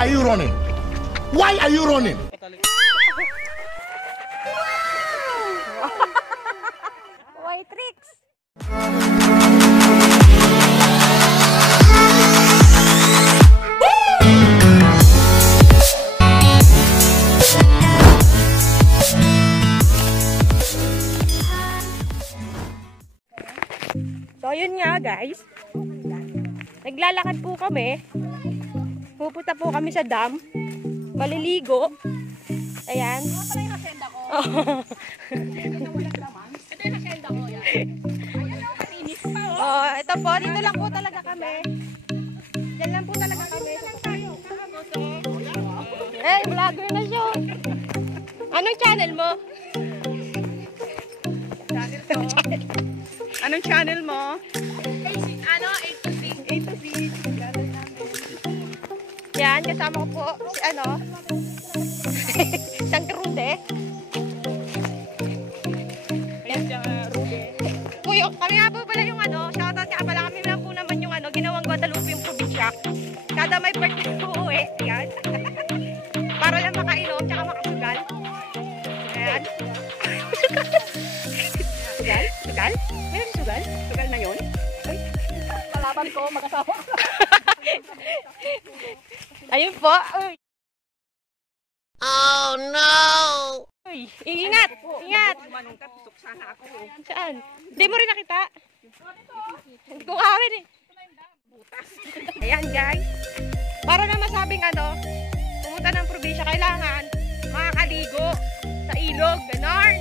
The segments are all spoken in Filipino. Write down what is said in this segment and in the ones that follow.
are you running? Why are you running? Why tricks? So yun nga guys, naglalakad po kami, pupunta po kami sa dam, maliligo, ayan. Ito yung nasenda ko. Ito yung nasenda ko, yan. Oh, ito po, dito lang po talaga kami. Diyan lang po talaga kami. Eh, vlogger na siya. Anong channel mo? Channel ko. Anong channel mo? Ano? A to Z. A to Z. Channel namin. Yan, kasama ko po si ano? Isang Rude. Ayan siya, Rude. Kuya, kami nga po pala yung ano, shoutout nga pala kami lang po naman yung ano, ginawang Guadalupe yung probinsya. Kada may birthday po uwi. Yan. Para lang makainom, tsaka makasugal. Ayan. Sugal? Sugal? Meron sugal? Sugal na yun? Ay, kalaban ko, mag-asawa. Ayun po. Uy. Oh no! Uy, ingat! Ingat! Manong ka, tusok sana ako. Saan? Hindi mo rin nakita? Hindi ko kawin eh. Ayan guys. Para na masabing ano, pumunta ng probinsya, kailangan makakaligo sa ilog, ganon.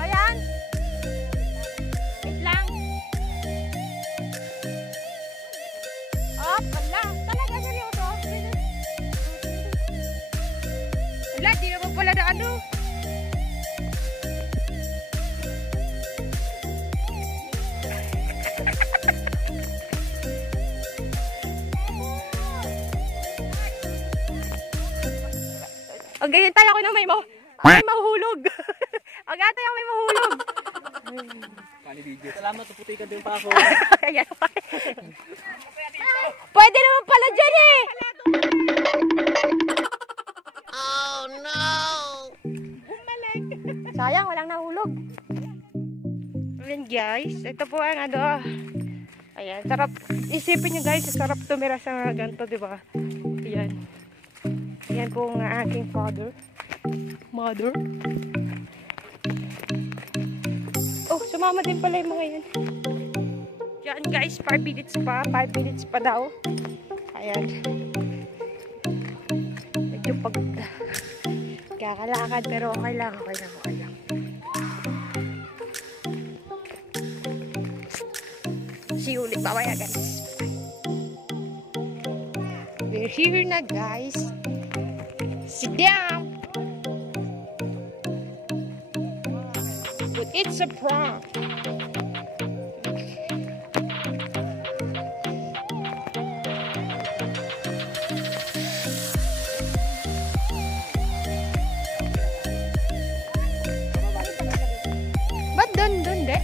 Ayan. Wait lang. Oh, wala. Talaga seryoso. Wala, di naman pala na ano. Ang ganyan tayo ako na may mahuhulog. Ang ganyan tayo may mahulog. Salamat, puputi ka din pa ako. Pwede naman pala dyan eh. Oh no! Sayang, walang nahulog. Ayan guys, ito po ang ano. Ayan, sarap. Isipin nyo guys, sarap tumira sa ganito, di ba? Ayan. Ayan po ang aking father. Mother. Oh, sumama din pala yung mga yan. Yan guys, 5 minutes pa. 5 minutes pa daw. Ayan. Medyo pagod na. Kakalakad pero okay lang. Okay lang, okay lang. See you ulit. Babaya guys. We're here na guys. Sit down. But it's a prank. Ba't dun de?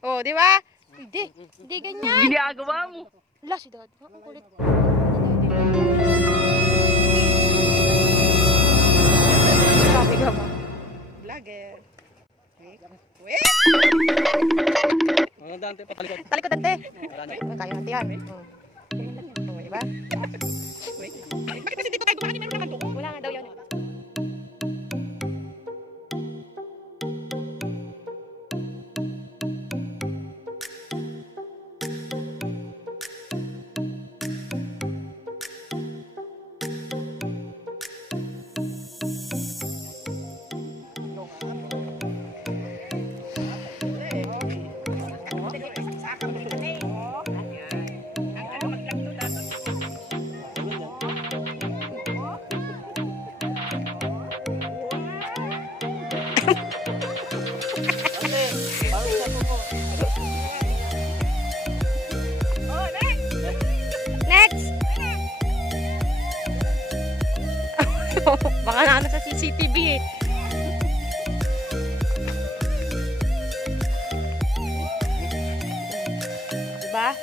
Oh, di ba? Hindi ganyan. Ginagawa mo. Wala si Dad. Ang kulit. Sabi ka ba? Vlogger. Wait! Ano dante, patalikot. Talikod ante. Kaya natin yan. Oh, di ba? Wait. Bakit kasi dito tayo gumana? Meron naman doon. Wala nga daw yun. Next! Baka na sa CCTV eh. Diba?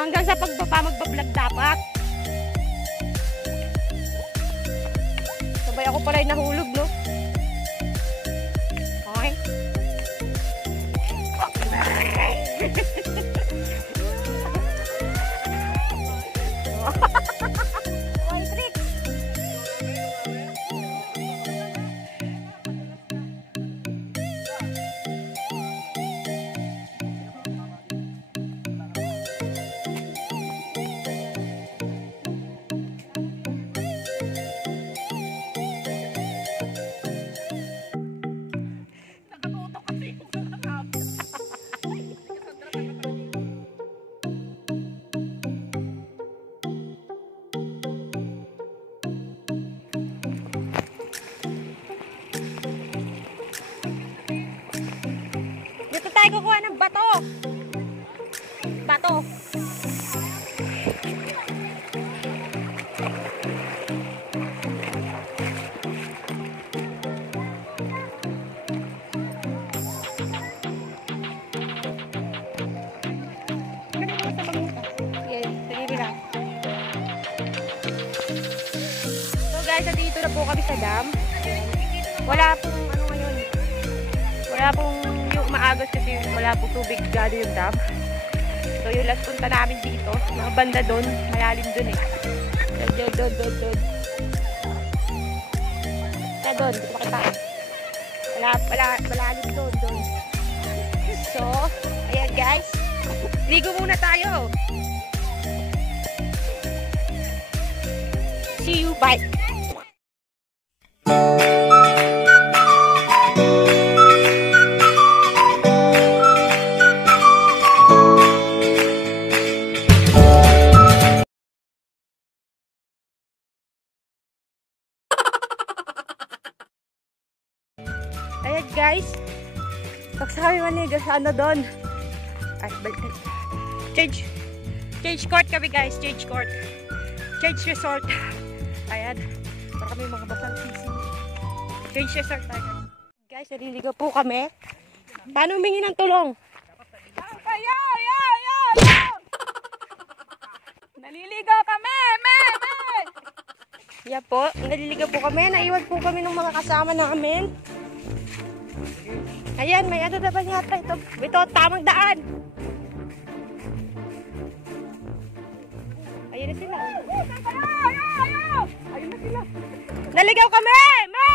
Hanggang sa pagbaba magbablog dapat. Sabay ako pala yung nahulog, no? Okay. Dito tayo kukuha ng bato. Bato. So guys, dito na po kami sa dam. Wala pong ano ngayon. Wala pong yung maagos kasi wala pong tubig gado yung dam. So yung last punta namin dito, mga banda doon, malalim doon eh. Doon. Doon, dito makita. Malalim doon. So, ayan guys. Ligo muna tayo. See you, bye. Ayan guys, pagsa kami maniga sa ano doon. Ay, change court kami guys, change court. Change resort. Ayan, para kami mga basang sisi. Change resort tayo. Guys, naliligaw po kami. Paano humingi ng tulong? Yo! Naliligaw kami! Me! Yan po, naliligaw po kami. Naiwan po kami ng mga kasama namin. Ayan, may ano na ba yata ito? Ito, tamang daan. Ayun na sila. Ayun na sila. Naligaw kami! Me!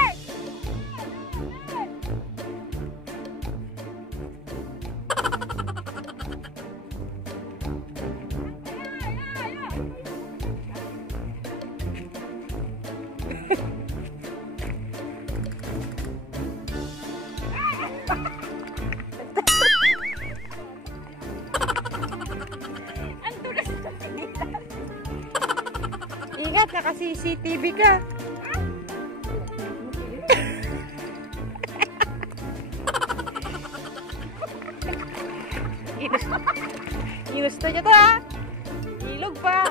Ingat, naka-CCTV ka. Ginusto niya to ha. Ilog pa.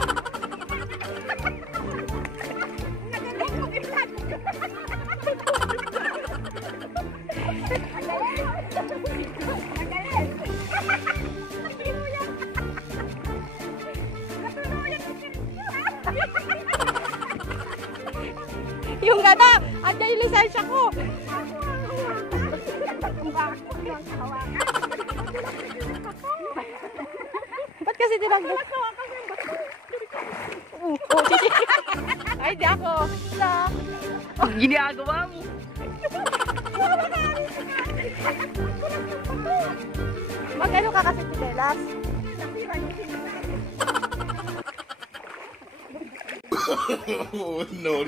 Yung gata, andyan yung lisensya ko. Ba't kasi tinanggap? Ay, di ako. Ginagawa mo. Magkano ka kasi tinelas? Oh, no.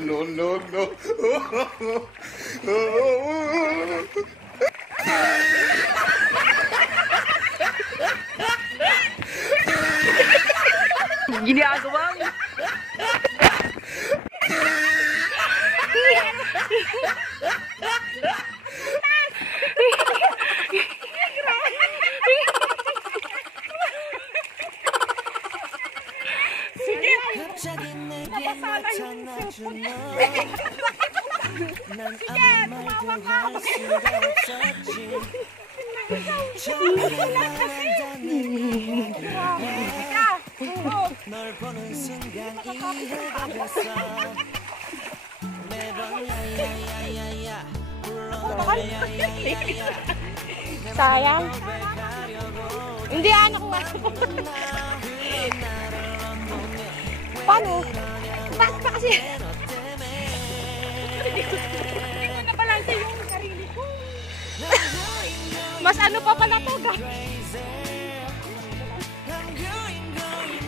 Ginagawa mo. 널 보는 순간 이해가 됐어. 매번 야야야야야 불러야야야야. Sayang. Hindi anak ko. Paano? Bakit pa kasi? Hindi ko na balanse yung sarili ko. Mas ano pa pala to, guys?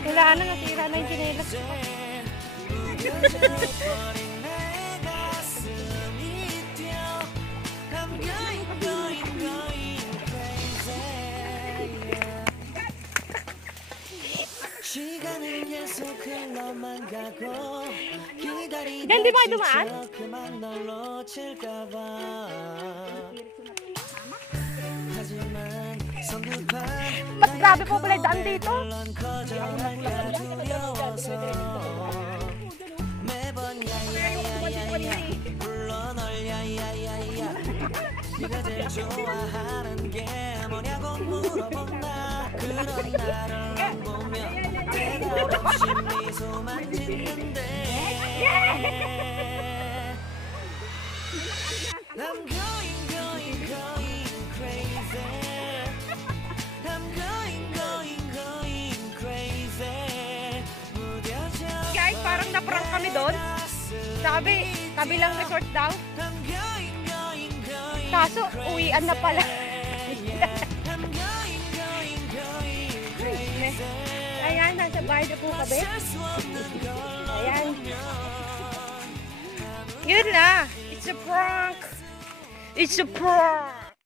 Wala na, nasira na yung chinelas ko. 시간은 계속 흘러만 가고 기다리다 Yan, di ba dumaan? 지쳐 그만 널 놓칠까봐 하지만 성급한 Mas grabe po pala yung daan dito. 물론 거절할까 두려워서 매번 야야야야야 불러 널 야야야야야 네가 제일 좋아하는 게 뭐냐고 물어본다 그런 나를 보며 대답 없이 미소만 짓는데 I'm going crazy I'm going crazy 무뎌져 Guys, parang na-prank kami doon. Sabi, kabilang resort daw. I'm going Kaso, uwian na pala. I'm going crazy Ayan, nasa bahay na po kami. Ayan. Yun na. It's a prank. It's a prank.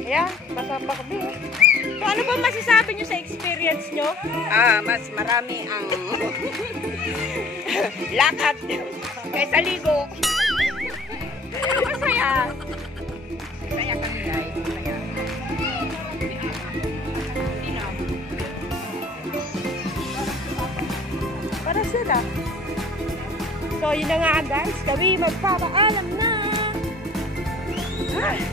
Ayan, masamba kami. So, ano ba masasabi nyo sa experience nyo? Mas marami ang lakad kaysa ligo. Masaya. Kaya kami guys. Kaya. Para sila. So, yun na nga guys. Kami magpapaalam na. Ah!